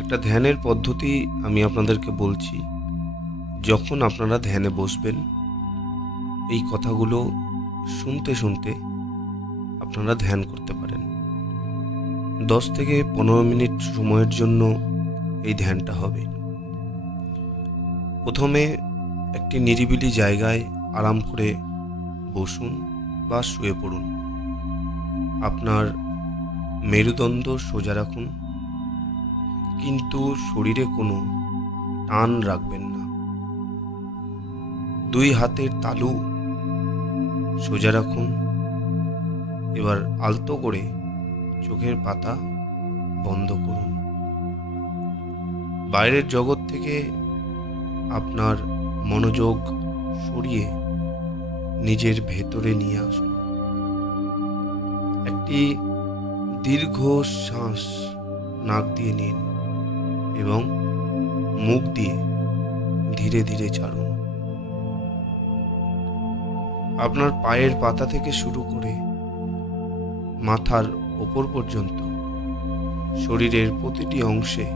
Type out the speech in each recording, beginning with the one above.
একটা ধ্যানের পদ্ধতি আমি আপনাদেরকে বলছি। যখন আপনারা ধ্যানে বসবেন, এই কথাগুলো শুনতে শুনতে আপনারা ধ্যান করতে পারেন। 10 থেকে 15 মিনিট সময়ের জন্য এই ধ্যানটা হবে। প্রথমে একটি নিরিবিলি জায়গায় আরাম করে বসুন বা শুয়ে পড়ুন। আপনার মেরুদণ্ড সোজা রাখুন, কিন্তু শরীরে কোনো টান রাখবেন না। 2 হাতের তালু সোজা রাখুন। এবার আলতো করে চোখের পাতা বন্ধ করুন। বাইরের জগৎ থেকে আপনার মনোযোগ সরিয়ে নিজের ভেতরে নিয়ে আসুন। একটি দীর্ঘ শ্বাস নাক দিয়ে নিন এবং মুখ দিয়ে ধীরে ধীরে ছাড়ুন। আপনার পায়ের পাতা থেকে শুরু করে মাথার ওপর পর্যন্ত শরীরের প্রতিটি অংশে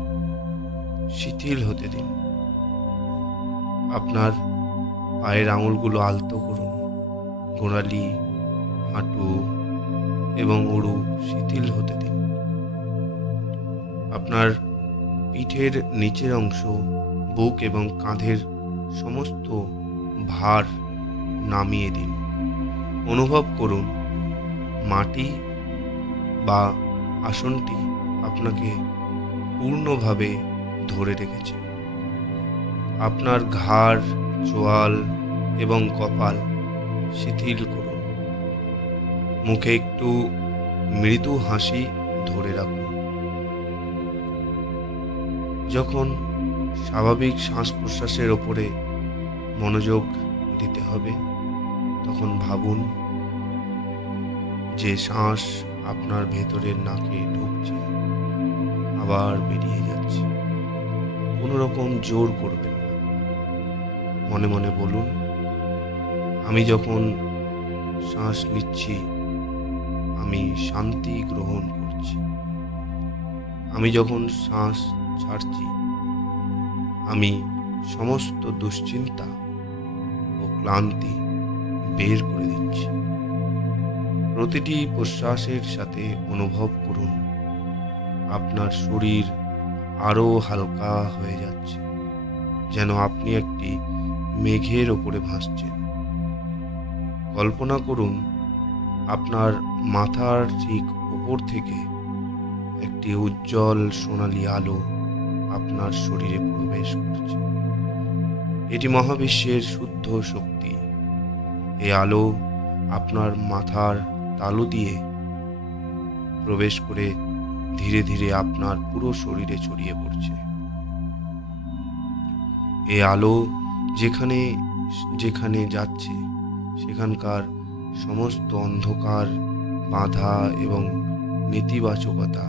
শিথিল হতে দিন। আপনার পায়ের আঙুলগুলো আলতো করুন। গোড়ালি, হাঁটু এবং উরু শিথিল হতে দিন। আপনার পিঠের নিচের অংশ, বুক এবং কাঁধের সমস্ত ভার নামিয়ে দিন। অনুভব করুন মাটি বা আসনটি আপনাকে পূর্ণভাবে ধরে রেখেছে। আপনার ঘাড়, চোয়াল এবং কপাল শিথিল করুন। মুখে একটু মৃদু হাসি ধরে রাখুন। যখন স্বাভাবিক শ্বাস প্রশ্বাসের ওপরে মনোযোগ দিতে হবে, তখন ভাবুন যে শ্বাস আপনার ভেতরের নাকে ঢুকছে, আবার বেরিয়ে যাচ্ছে। কোনো রকম জোর করবেন না। মনে মনে বলুন, আমি যখন শ্বাস নিচ্ছি, আমি শান্তি গ্রহণ করছি। আমি যখন শ্বাস ছাড়ছি, আমি সমস্ত দুশ্চিন্তা ও ক্লান্তি বের করে দিচ্ছি। প্রতিটি প্রশ্বাসের সাথে অনুভব করুন আপনার শরীর আরও হালকা হয়ে যাচ্ছে, যেন আপনি একটি মেঘের ওপরে ভাসছেন। কল্পনা করুন আপনার মাথার ঠিক উপর থেকে একটি উজ্জ্বল সোনালী আলো আপনার শরীরে প্রবেশ করছে। এটি মহাবিশ্বের শুদ্ধ শক্তি। এই আলো আপনার মাথার তালু দিয়ে প্রবেশ করে ধীরে ধীরে আপনার পুরো শরীরে ছড়িয়ে পড়ছে। এই আলো যেখানে যেখানে যাচ্ছে, সেখানকার সমস্ত অন্ধকার, বাধা এবং নেতিবাচকতা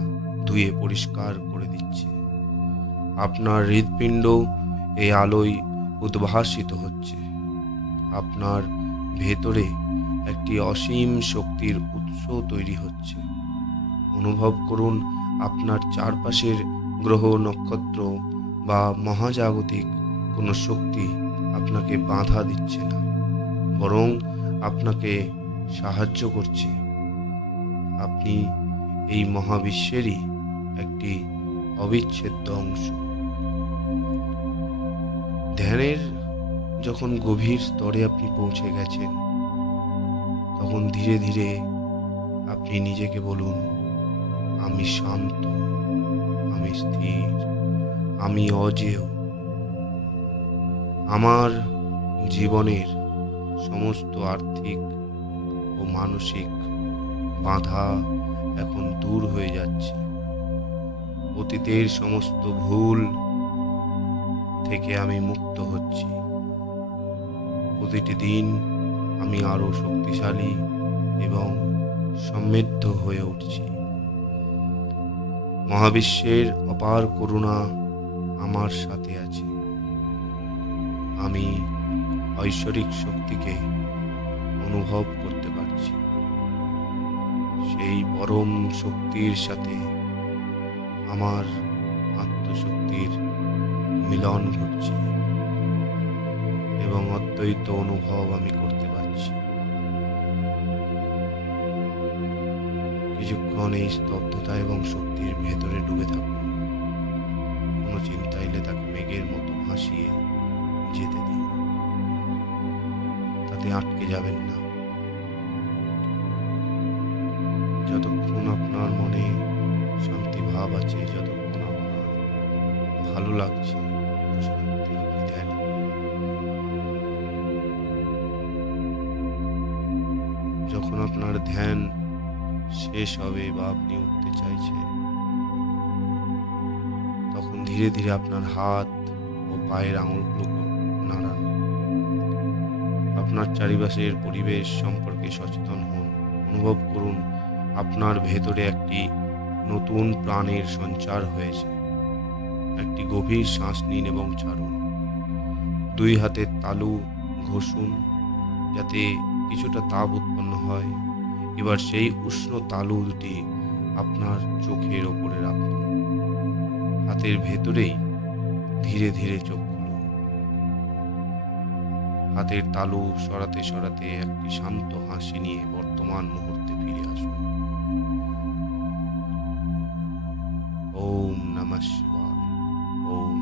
ধুয়ে পরিষ্কার করে দিচ্ছে। আপনার হৃৎপিণ্ড এই আলোয় উদ্ভাসিত হচ্ছে। আপনার ভেতরে একটি অসীম শক্তির উৎস তৈরি হচ্ছে। অনুভব করুন আপনার চারপাশের গ্রহ, নক্ষত্র বা মহাজাগতিক কোনো শক্তি আপনাকে বাধা দিচ্ছে না, বরং আপনাকে সাহায্য করছে। আপনি এই মহাবিশ্বেরই একটি অবিচ্ছেদ্য অংশ। ধ্যানের যখন গভীর স্তরে আপনি পৌঁছে গেছেন, তখন ধীরে ধীরে আপনি নিজেকে বলুন, আমি শান্ত, আমি স্থির, আমি অজেয়। আমার জীবনের সমস্ত আর্থিক ও মানসিক বাধা এখন দূর হয়ে যাচ্ছে। অতীতের সমস্ত ভুল থেকে আমি মুক্ত হচ্ছি। প্রতিটি দিন আমি আরও শক্তিশালী এবং সমৃদ্ধ হয়ে উঠছি। মহাবিশ্বের অপার করুণা আমার সাথে আছে। আমি ঐশ্বরিক শক্তিকে অনুভব করতে পারছি। সেই পরম শক্তির সাথে আমার আত্মশক্তির মিলন ঘটছে এবং অদ্বৈত অনুভব আমি করতে পারছি। কিছুক্ষণ এই স্তব্ধতা এবং শক্তির ভেতরে ডুবে থাকুন। কোনো চিন্তা এলে তাকে মেঘের মতো ভাসিয়ে যেতে দিন, তাতে আটকে যাবেন না। যতক্ষণ আপনার মনে শান্তি ভাব আছে, যতক্ষণ আপনার ভালো লাগছে, প্রশান্তি আপনি ধ্যান করুন। যখন আপনার ধ্যান শেষ হবে বা আপনি উঠতে চাইছেন, তখন ধীরে ধীরে আপনার হাত ও পায়ের আঙুলগুলো নাড়ান। আপনার চারিপাশের পরিবেশ সম্পর্কে সচেতন হন। অনুভব করুন আপনার ভেতরে একটি নতুন প্রাণের সঞ্চার হয়েছে। একটি গভীর শ্বাস নিন এবং ছাড়ুন। দুই হাতের তালু ঘষুন যাতে কিছুটা তাপ উৎপন্ন হয়। এবার সেই উষ্ণ তালু দুটি আপনার চোখের ওপরে রাখুন। হাতের ভেতরেই ধীরে ধীরে চোখ খুলুন। হাতের তালু সরাতে সরাতে একটি শান্ত হাসি নিয়ে বর্তমান মুহূর্তে ফিরে আসুন। ওম নমঃ শিবায়। ওম